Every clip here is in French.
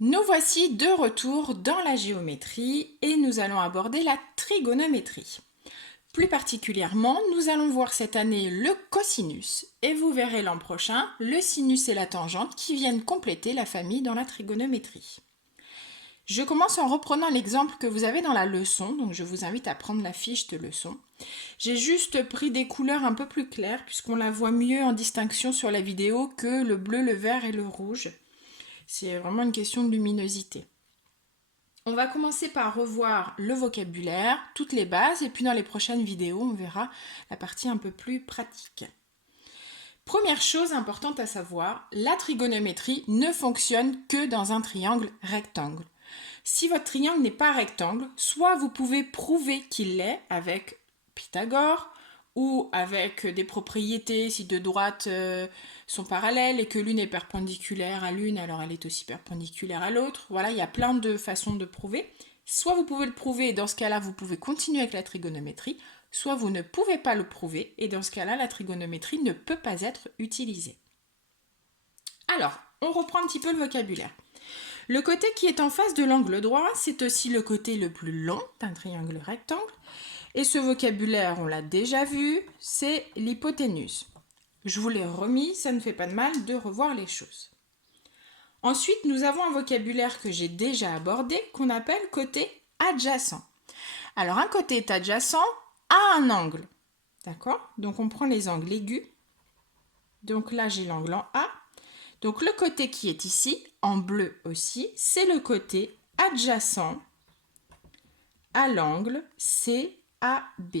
Nous voici de retour dans la géométrie et nous allons aborder la trigonométrie. Plus particulièrement, nous allons voir cette année le cosinus et vous verrez l'an prochain le sinus et la tangente qui viennent compléter la famille dans la trigonométrie. Je commence en reprenant l'exemple que vous avez dans la leçon, donc je vous invite à prendre la fiche de leçon. J'ai juste pris des couleurs un peu plus claires puisqu'on la voit mieux en distinction sur la vidéo que le bleu, le vert et le rouge. C'est vraiment une question de luminosité. On va commencer par revoir le vocabulaire, toutes les bases, et puis dans les prochaines vidéos, on verra la partie un peu plus pratique. Première chose importante à savoir, la trigonométrie ne fonctionne que dans un triangle rectangle. Si votre triangle n'est pas rectangle, soit vous pouvez prouver qu'il l'est avec Pythagore, ou avec des propriétés, si deux droites sont parallèles et que l'une est perpendiculaire à l'une, alors elle est aussi perpendiculaire à l'autre. Voilà, il y a plein de façons de prouver. Soit vous pouvez le prouver et dans ce cas-là, vous pouvez continuer avec la trigonométrie, soit vous ne pouvez pas le prouver et dans ce cas-là, la trigonométrie ne peut pas être utilisée. Alors, on reprend un petit peu le vocabulaire. Le côté qui est en face de l'angle droit, c'est aussi le côté le plus long d'un triangle rectangle. Et ce vocabulaire, on l'a déjà vu, c'est l'hypoténuse. Je vous l'ai remis, ça ne fait pas de mal de revoir les choses. Ensuite, nous avons un vocabulaire que j'ai déjà abordé, qu'on appelle côté adjacent. Alors, un côté est adjacent à un angle. D'accord? Donc, on prend les angles aigus. Donc là, j'ai l'angle en A. Donc, le côté qui est ici, en bleu aussi, c'est le côté adjacent à l'angle CAB.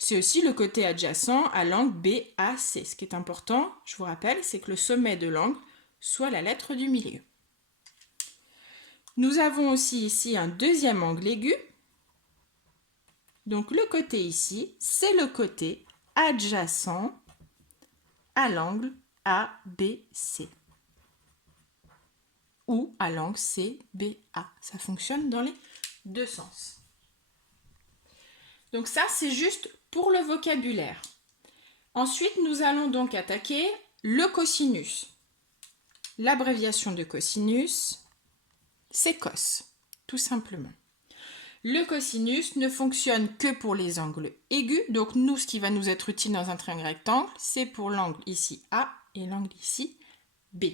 C'est aussi le côté adjacent à l'angle BAC. Ce qui est important, je vous rappelle, c'est que le sommet de l'angle soit la lettre du milieu. Nous avons aussi ici un deuxième angle aigu. Donc le côté ici, c'est le côté adjacent à l'angle ABC. Ou à l'angle CBA. Ça fonctionne dans les deux sens. Donc ça, c'est juste pour le vocabulaire. Ensuite, nous allons donc attaquer le cosinus. L'abréviation de cosinus, c'est cos, tout simplement. Le cosinus ne fonctionne que pour les angles aigus. Donc nous, ce qui va nous être utile dans un triangle rectangle, c'est pour l'angle ici A et l'angle ici B.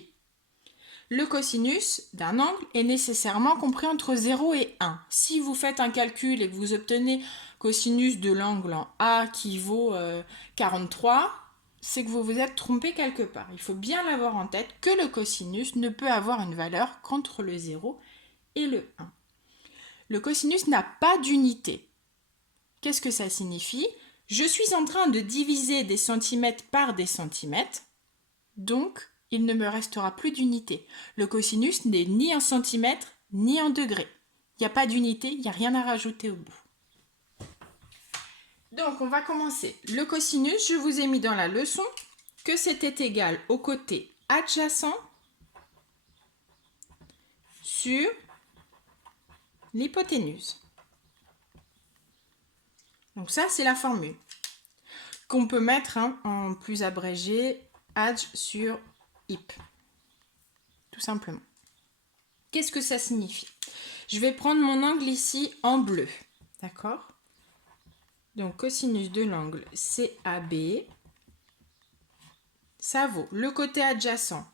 Le cosinus d'un angle est nécessairement compris entre 0 et 1. Si vous faites un calcul et que vous obtenez cosinus de l'angle en A qui vaut 43, c'est que vous vous êtes trompé quelque part. Il faut bien l'avoir en tête que le cosinus ne peut avoir une valeur qu'entre le 0 et le 1. Le cosinus n'a pas d'unité. Qu'est-ce que ça signifie? Je suis en train de diviser des centimètres par des centimètres, donc il ne me restera plus d'unité. Le cosinus n'est ni en centimètres ni en degrés. Il n'y a pas d'unité, il n'y a rien à rajouter au bout. Donc on va commencer. Le cosinus, je vous ai mis dans la leçon que c'était égal au côté adjacent sur l'hypoténuse. Donc ça, c'est la formule qu'on peut mettre en plus abrégé, adj sur hip. Tout simplement. Qu'est-ce que ça signifie? Je vais prendre mon angle ici en bleu. D'accord? Donc cosinus de l'angle CAB, ça vaut le côté adjacent,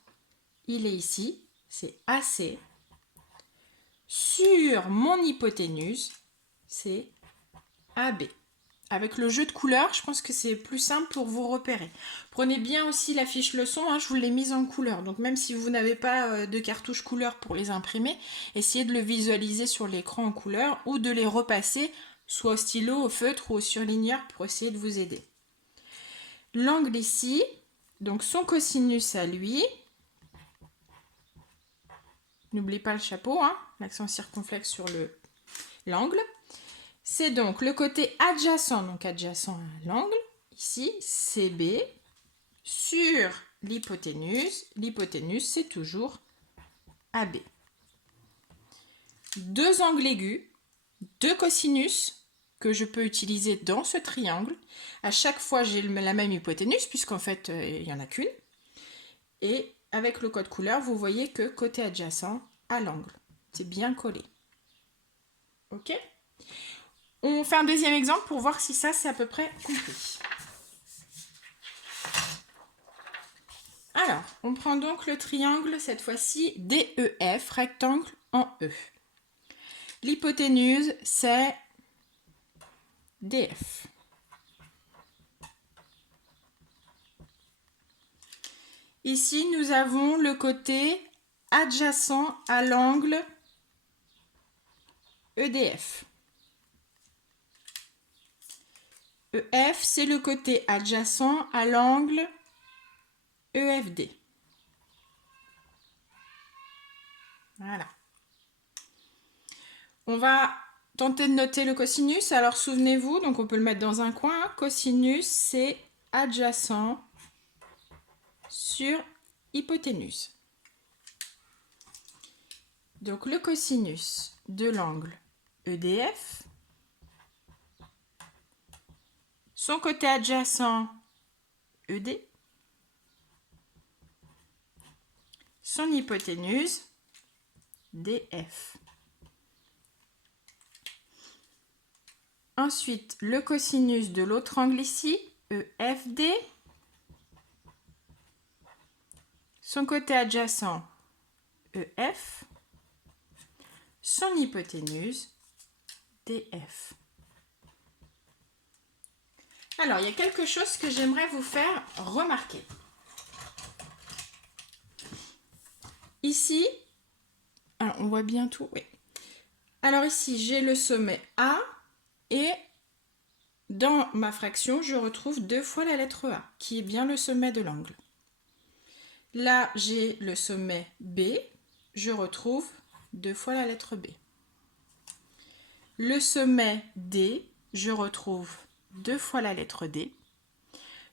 il est ici, c'est AC, sur mon hypoténuse, c'est AB. Avec le jeu de couleurs, je pense que c'est plus simple pour vous repérer. Prenez bien aussi la fiche leçon, je vous l'ai mise en couleur. Donc même si vous n'avez pas de cartouche couleur pour les imprimer, essayez de le visualiser sur l'écran en couleur ou de les repasser, soit au stylo, au feutre ou au surligneur pour essayer de vous aider. L'angle ici, donc son cosinus à lui, n'oubliez pas le chapeau, l'accent circonflexe sur l'angle. C'est donc le côté adjacent, donc adjacent à l'angle, ici, CB, sur l'hypoténuse. L'hypoténuse, c'est toujours AB. Deux angles aigus, deux cosinus que je peux utiliser dans ce triangle. À chaque fois, j'ai la même hypoténuse, puisqu'en fait, il n'y en a qu'une. Et avec le code couleur, vous voyez que côté adjacent à l'angle. C'est bien collé. Ok? On fait un deuxième exemple pour voir si ça, c'est à peu près compris. Alors, on prend donc le triangle, cette fois-ci, DEF, rectangle en E. L'hypoténuse, c'est DF. Ici, nous avons le côté adjacent à l'angle EDF. EF, c'est le côté adjacent à l'angle EFD. Voilà. On va tenter de noter le cosinus. Alors, souvenez-vous, donc on peut le mettre dans un coin. Cosinus, c'est adjacent sur hypoténuse. Donc, le cosinus de l'angle EDF, son côté adjacent ED, son hypoténuse DF. Ensuite, le cosinus de l'autre angle ici, EFD, son côté adjacent EF, son hypoténuse DF. Alors, il y a quelque chose que j'aimerais vous faire remarquer. Ici, alors on voit bien tout, oui. Alors ici, j'ai le sommet A et dans ma fraction, je retrouve 2 fois la lettre A, qui est bien le sommet de l'angle. Là, j'ai le sommet B, je retrouve 2 fois la lettre B. Le sommet D, je retrouve 2 fois la lettre D.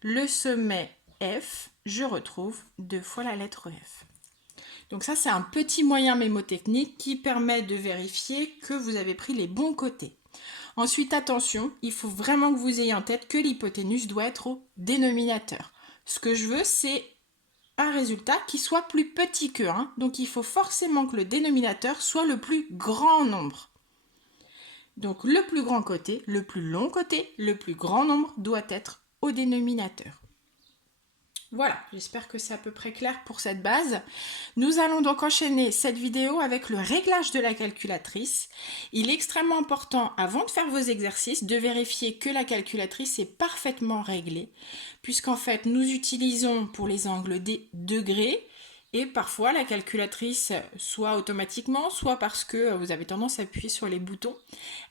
Le sommet F, je retrouve 2 fois la lettre F. Donc ça, c'est un petit moyen mémotechnique qui permet de vérifier que vous avez pris les bons côtés. Ensuite, attention, il faut vraiment que vous ayez en tête que l'hypoténuse doit être au dénominateur. Ce que je veux, c'est un résultat qui soit plus petit que 1. Donc, il faut forcément que le dénominateur soit le plus grand nombre. Donc, le plus grand côté, le plus long côté, le plus grand nombre doit être au dénominateur. Voilà, j'espère que c'est à peu près clair pour cette base. Nous allons donc enchaîner cette vidéo avec le réglage de la calculatrice. Il est extrêmement important, avant de faire vos exercices, de vérifier que la calculatrice est parfaitement réglée, puisqu'en fait, nous utilisons pour les angles des degrés, et parfois la calculatrice, soit automatiquement, soit parce que vous avez tendance à appuyer sur les boutons,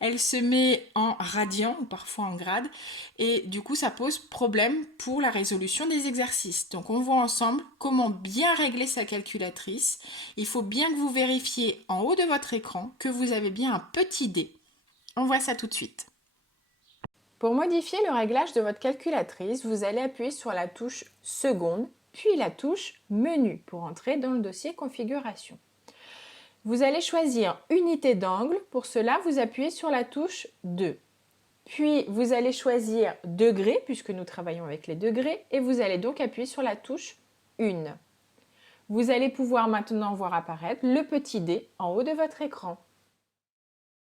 elle se met en radian ou parfois en grade et du coup ça pose problème pour la résolution des exercices. Donc on voit ensemble comment bien régler sa calculatrice. Il faut bien que vous vérifiez en haut de votre écran que vous avez bien un petit dé. On voit ça tout de suite. Pour modifier le réglage de votre calculatrice, vous allez appuyer sur la touche seconde puis la touche menu pour entrer dans le dossier configuration. Vous allez choisir unité d'angle, pour cela vous appuyez sur la touche 2. Puis vous allez choisir degré puisque nous travaillons avec les degrés et vous allez donc appuyer sur la touche 1. Vous allez pouvoir maintenant voir apparaître le petit dé en haut de votre écran.